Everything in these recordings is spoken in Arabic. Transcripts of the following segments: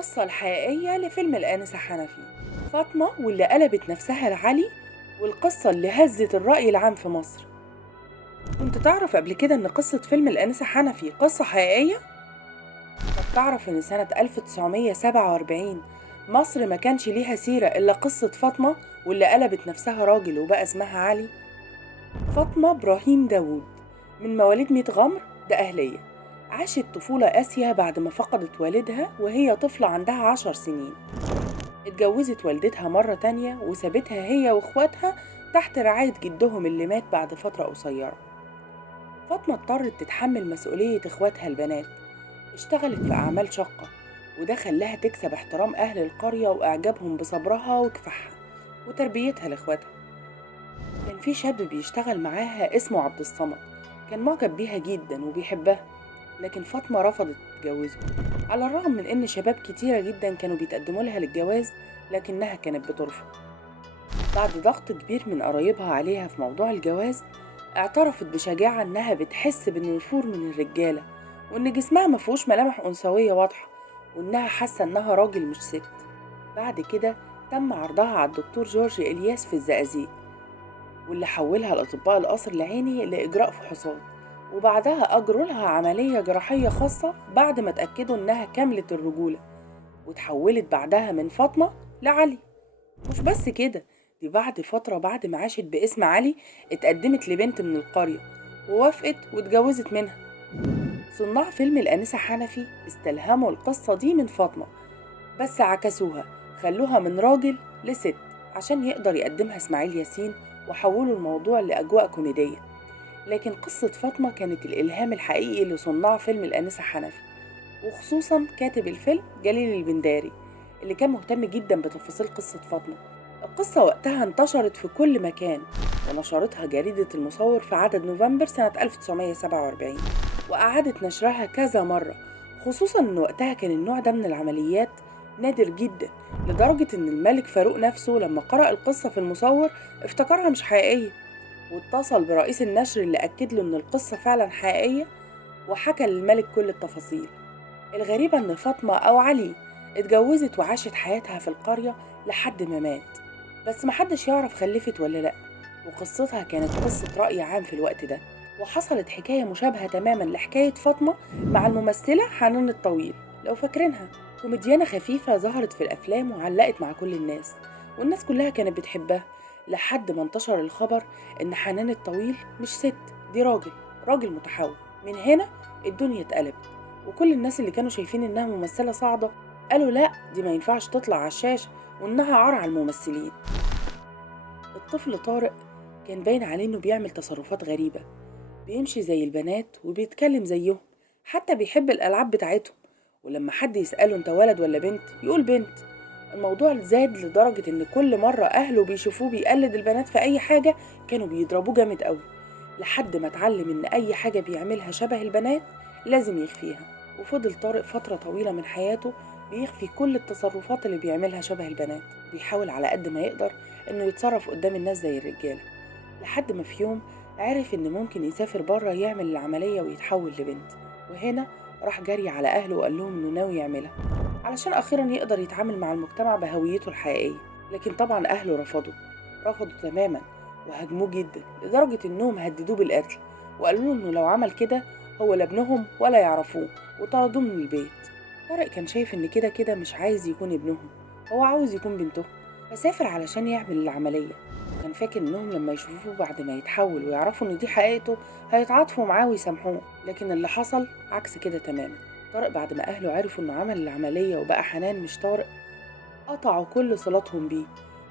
القصة الحقيقية لفيلم الآنسة حنفي، فاطمة واللي قلبت نفسها لعلي، والقصة اللي هزت الرأي العام في مصر. كنت تعرف قبل كده إن قصة فيلم الآنسة حنفي قصة حقيقية؟ طب تعرف إن سنة 1947 مصر ما كانش ليها سيرة إلا قصة فاطمة واللي قلبت نفسها راجل وبقى اسمها علي؟ فاطمة إبراهيم داوود من مواليد ميت غمر، ده أهلية. عاشت طفولة قاسية بعد ما فقدت والدها وهي طفلة عندها 10 سنين. اتجوزت والدتها مرة تانية وسابتها هي واخواتها تحت رعاية جدهم اللي مات بعد فترة قصيرة. فاطمة اضطرت تتحمل مسؤولية اخواتها البنات، اشتغلت في أعمال شاقة، وده خلاها تكسب احترام أهل القرية وإعجابهم بصبرها وكفاحها وتربيتها لاخواتها. كان في شاب بيشتغل معاها اسمه عبد الصمد، كان معجب بيها جدا وبيحبها، لكن فاطمة رفضت تتجوزه على الرغم من إن شباب كتيرة جدا كانوا بيتقدموا لها للجواز، لكنها كانت بترفض. بعد ضغط كبير من قرايبها عليها في موضوع الجواز، اعترفت بشجاعة إنها بتحس بالنفور من الرجالة، وإن جسمها مفهوش ملامح أنثوية واضحة، وإنها حاسة إنها راجل مش ست. بعد كده تم عرضها على الدكتور جورج إلياس في الزقازيق، واللي حولها لأطباء القصر العيني لإجراء فحوصات، وبعدها أجروا لها عملية جراحية خاصة بعد ما اتأكدوا إنها كاملة الرجولة، وتحولت بعدها من فاطمة لعلي. مش بس كده، دي بعد فترة بعد ما عاشت باسم علي اتقدمت لبنت من القرية ووافقت واتجوزت منها. صناع فيلم الآنسة حنفي استلهموا القصة دي من فاطمة، بس عكسوها، خلوها من راجل لست عشان يقدر يقدمها اسماعيل ياسين، وحولوا الموضوع لأجواء كوميدية. لكن قصة فاطمة كانت الإلهام الحقيقي لصناع فيلم الآنسة حنفي، وخصوصا كاتب الفيلم جليل البنداري اللي كان مهتم جدا بتفاصيل قصة فاطمة. القصة وقتها انتشرت في كل مكان، ونشرتها جريدة المصور في عدد نوفمبر سنة 1947، وأعادت نشرها كذا مرة، خصوصا إن وقتها كان النوع ده من العمليات نادر جدا، لدرجة إن الملك فاروق نفسه لما قرأ القصة في المصور افتكرها مش حقيقية، واتصل برئيس النشر اللي أكد له إن القصة فعلا حقيقية، وحكى للملك كل التفاصيل. الغريبة إن فاطمة أو علي اتجوزت وعاشت حياتها في القرية لحد ما مات، بس محدش يعرف خلفت ولا لأ، وقصتها كانت قصة رأي عام في الوقت ده. وحصلت حكاية مشابهة تماما لحكاية فاطمة مع الممثلة حنان الطويل، لو فاكرينها، كوميديانة خفيفة ظهرت في الأفلام وعلقت مع كل الناس، والناس كلها كانت بتحبها، لحد ما انتشر الخبر إن حنان الطويل مش ست، دي راجل متحول. من هنا الدنيا اتقلبت، وكل الناس اللي كانوا شايفين إنها ممثلة صاعدة قالوا لأ، دي ما ينفعش تطلع على الشاشة، وإنها عار على الممثلين. الطفل طارق كان باين عليه إنه بيعمل تصرفات غريبة، بيمشي زي البنات وبيتكلم زيهم، حتى بيحب الألعاب بتاعتهم، ولما حد يسأله أنت ولد ولا بنت يقول بنت. الموضوع زاد لدرجة إن كل مرة أهله بيشوفوه بيقلد البنات في أي حاجة كانوا بيضربوه جامد قوي، لحد ما اتعلم إن أي حاجة بيعملها شبه البنات لازم يخفيها. وفضل طارق فترة طويلة من حياته بيخفي كل التصرفات اللي بيعملها شبه البنات، بيحاول على قد ما يقدر إنه يتصرف قدام الناس زي الرجالة، لحد ما في يوم عرف إن ممكن يسافر بره يعمل العملية ويتحول لبنت، وهنا راح جري على أهله وقال لهم إنه ناوي يعملها علشان أخيرا يقدر يتعامل مع المجتمع بهويته الحقيقية. لكن طبعا أهله رفضوا تماما، وهاجموه جدا لدرجة إنهم هددوه بالقتل، وقالوا له إنه لو عمل كده هو لا ابنهم ولا يعرفوه، وطردوه من البيت. طارق كان شايف إن كده كده مش عايز يكون ابنهم، هو عاوز يكون بنتهم، فسافر علشان يعمل العملية. كان فاكر إنهم لما يشوفوه بعد ما يتحول ويعرفوا إن دي حقيقته هيتعاطفوا معاه ويسامحوه، لكن اللي حصل عكس كده تماما. طارق بعد ما أهله عرفوا إنه عمل العملية وبقى حنان مش طارق، قطعوا كل صلاتهم بيه،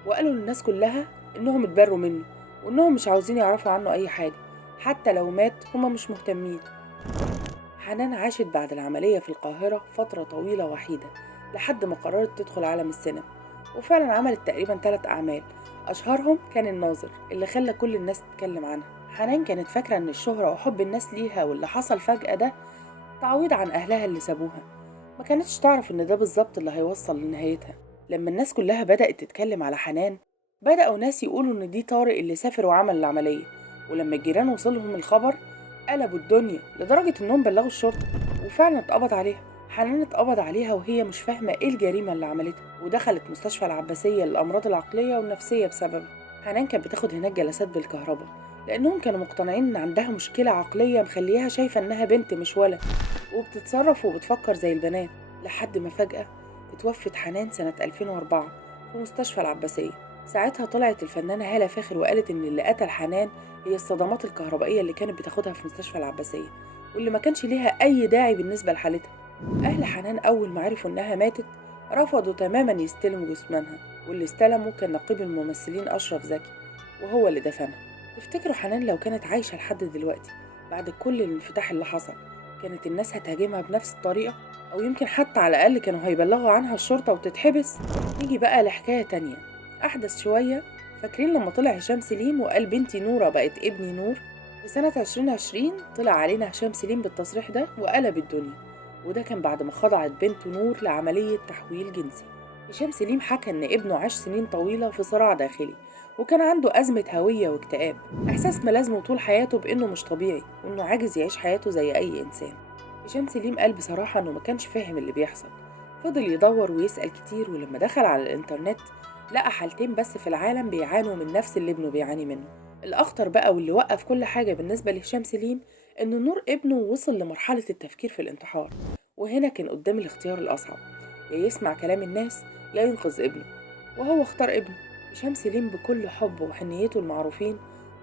وقالوا للناس كلها إنهم اتبروا منه، وإنهم مش عاوزين يعرفوا عنه أي حاجة، حتى لو مات هما مش مهتمين. حنان عاشت بعد العملية في القاهرة فترة طويلة وحيدة، لحد ما قررت تدخل عالم السينما، وفعلا عملت تقريبا 3 أعمال، أشهرهم كان الناظر اللي خلى كل الناس تتكلم عنها. حنان كانت فاكرة إن الشهرة وحب الناس ليها واللي حصل فجأة ده تعويض عن أهلها اللي سابوها، ما كانتش تعرف إن ده بالظبط اللي هيوصل لنهايتها. لما الناس كلها بدأت تتكلم على حنان، بدأوا ناس يقولوا إن دي طارق اللي سافر وعمل العملية، ولما الجيران وصلهم الخبر قلبوا الدنيا لدرجة إنهم بلغوا الشرطة، وفعلا اتقبض عليها. حنان اتقبض عليها وهي مش فاهمة ايه الجريمة اللي عملتها، ودخلت مستشفى العباسية للأمراض العقلية والنفسية بسببها. حنان كانت بتاخد هناك جلسات بالكهرباء، لأنهم كانوا مقتنعين إن عندها مشكلة عقلية مخليها شايفة إنها بنت مش ولد، وبتتصرف وبتفكر زي البنات. لحد ما فجأة اتوفت حنان سنة 2004 في مستشفى العباسية. ساعتها طلعت الفنانة هالة فاخر وقالت إن اللي قتل حنان هي الصدمات الكهربائية اللي كانت بتاخدها في مستشفى العباسية، واللي ما كانش ليها أي داعي بالنسبة لحالتها. أهل حنان أول ما عرفوا إنها ماتت رفضوا تماما يستلموا جثمانها، واللي استلموا كان نقيب الممثلين أشرف زكي، وهو اللي دفنها. تفتكروا حنان لو كانت عايشة لحد دلوقتي بعد كل الانفتاح اللي حصل، كانت الناس هتهاجمها بنفس الطريقة؟ أو يمكن حتى على الأقل كانوا هيبلغوا عنها الشرطة وتتحبس؟ نيجي بقى لحكاية تانية أحدث شوية. فاكرين لما طلع هشام سليم وقال بنتي نورة بقت ابني نور؟ في سنة 2020 طلع علينا هشام سليم بالتصريح ده وقلب الدنيا، وده كان بعد ما خضعت بنته نور لعملية تحويل جنسي. هشام سليم حكى إن ابنه عاش سنين طويلة في صراع داخلي، وكان عنده أزمة هوية واكتئاب، إحساس ملازمه طول حياته بإنه مش طبيعي وإنه عاجز يعيش حياته زي أي إنسان. هشام سليم قال بصراحة إنه ما كانش فاهم اللي بيحصل، فضل يدور ويسأل كتير، ولما دخل على الإنترنت لقى حالتين بس في العالم بيعانوا من نفس اللي ابنه بيعاني منه. الأخطر بقى واللي وقف كل حاجة بالنسبة لهشام سليم إن نور ابنه وصل لمرحلة التفكير في الانتحار، وهنا كان قدام الاختيار الأصعب، يا يسمع كلام الناس يا ينقذ ابنه، وهو اختار ابنه. هشام سليم بكل حبه وحنيته المعروفين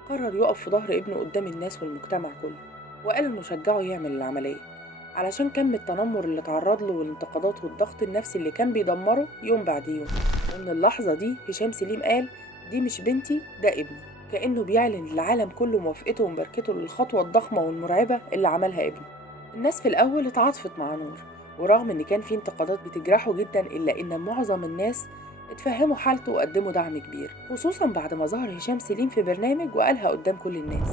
قرر يقف في ظهر ابنه قدام الناس والمجتمع كله، وقال إنه شجعه يعمل العملية علشان كم التنمر اللي تعرض له والانتقادات والضغط النفسي اللي كان بيدمره يوم بعد يوم. ومن اللحظة دي هشام سليم قال دي مش بنتي، ده ابني، كأنه بيعلن للعالم كله موافقته ومباركته للخطوة الضخمة والمرعبة اللي عملها ابنه. الناس في الأول اتعاطفت مع نور، ورغم إن كان في انتقادات بتجرحه جدا إلا إن معظم الناس اتفهموا حالته وقدموا دعم كبير، خصوصا بعد ما ظهر هشام سليم في برنامج وقالها قدام كل الناس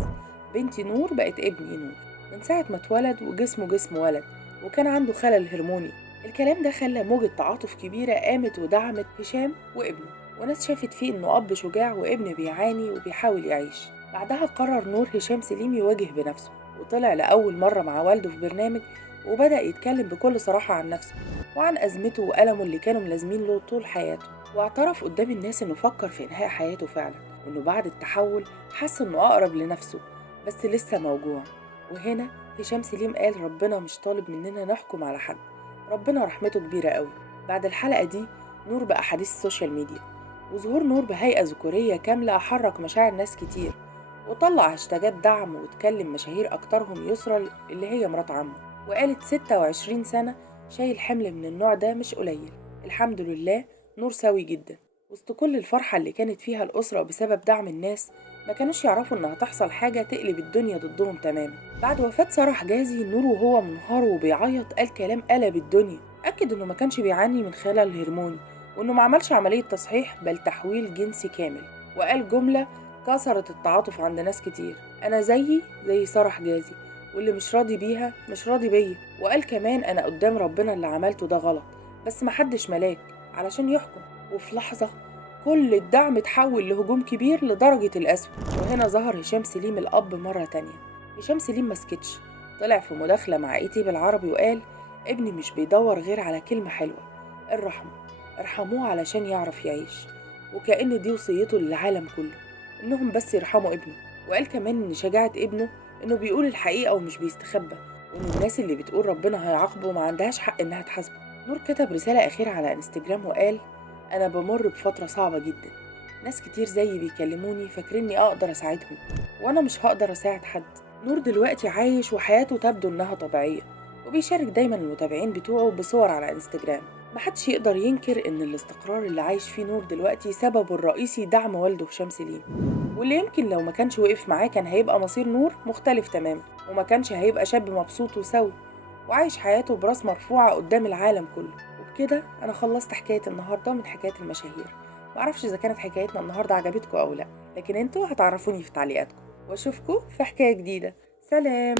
بنتي نور بقت ابني نور من ساعة ما اتولد وجسمه جسم ولد وكان عنده خلل هرموني. الكلام ده خلى موجة تعاطف كبيرة قامت ودعمت هشام وابنه، وناس شافت فيه إنه أب شجاع وابن بيعاني وبيحاول يعيش. بعدها قرر نور هشام سليم يواجه بنفسه، وطلع لأول مرة مع والده في برنامج وبدأ يتكلم بكل صراحة عن نفسه وعن أزمته وألمه اللي كانوا ملازمين له طول حياته، واعترف قدام الناس إنه فكر في إنهاء حياته فعلا، وإنه بعد التحول حس إنه أقرب لنفسه بس لسه موجوع. وهنا هشام سليم قال ربنا مش طالب مننا نحكم على حد، ربنا رحمته كبيرة قوي. بعد الحلقة دي نور بقى حديث السوشيال ميديا، وظهور نور بهيئة ذكورية كاملة حرك مشاعر ناس كتير، وطلع هاشتاجات دعم واتكلم مشاهير أكترهم يسرى اللي هي مرات عمه، وقالت 26 سنة شايل حمل من النوع ده مش قليل، الحمد لله نور سوي جدا. وسط كل الفرحة اللي كانت فيها الأسرة بسبب دعم الناس، ما كانوش يعرفوا إنها تحصل حاجة تقلب الدنيا ضدهم تماما. بعد وفاة سارة حجازي نور وهو منهار وبيعيط قال كلام قلب الدنيا، أكد إنه ما كانش بيعاني من خلل هرموني، وإنه ما عملش عملية تصحيح بل تحويل جنسي كامل. وقال جملة كسرت التعاطف عند ناس كتير، أنا زي سارة حجازي، واللي مش راضي بيها مش راضي بيا. وقال كمان أنا قدام ربنا اللي عملته ده غلط، بس محدش ملاك علشان يحكم. وفي لحظة كل الدعم اتحول لهجوم كبير لدرجة الأسوأ. وهنا ظهر هشام سليم الأب مرة تانية. هشام سليم مسكتش، طلع في مداخلة مع ايتي بالعربي وقال ابني مش بيدور غير على كلمة حلوة، الرحمة، ارحموه علشان يعرف يعيش. وكأن دي وصيته للعالم كله، إنهم بس يرحموا ابنه. وقال كمان إن شجاعة ابنه إنه بيقول الحقيقة ومش بيستخبى، وإن الناس اللي بتقول ربنا هيعاقبه ما عندهاش حق إنها تحاسبه. نور كتب رسالة أخيرة على انستجرام وقال أنا بمر بفترة صعبة جدا، ناس كتير زيي بيكلموني فاكريني أقدر أساعدهم، وأنا مش هقدر أساعد حد. نور دلوقتي عايش وحياته تبدو إنها طبيعية، وبيشارك دايما المتابعين بتوعه بصور على انستجرام. محدش يقدر ينكر إن الاستقرار اللي عايش فيه نور دلوقتي سببه الرئيسي دعم والده هشام سليم، واللي يمكن لو ما كانش وقف معاه كان هيبقى مصير نور مختلف تماما، وما كانش هيبقى شاب مبسوط وسوي وعايش حياته براس مرفوعة قدام العالم كله. وبكده أنا خلصت حكاية النهاردة من حكاية المشاهير. معرفش إذا كانت حكايتنا النهاردة عجبتكم أو لأ، لكن انتوا هتعرفوني في تعليقاتكم، وأشوفكم في حكاية جديدة. سلام.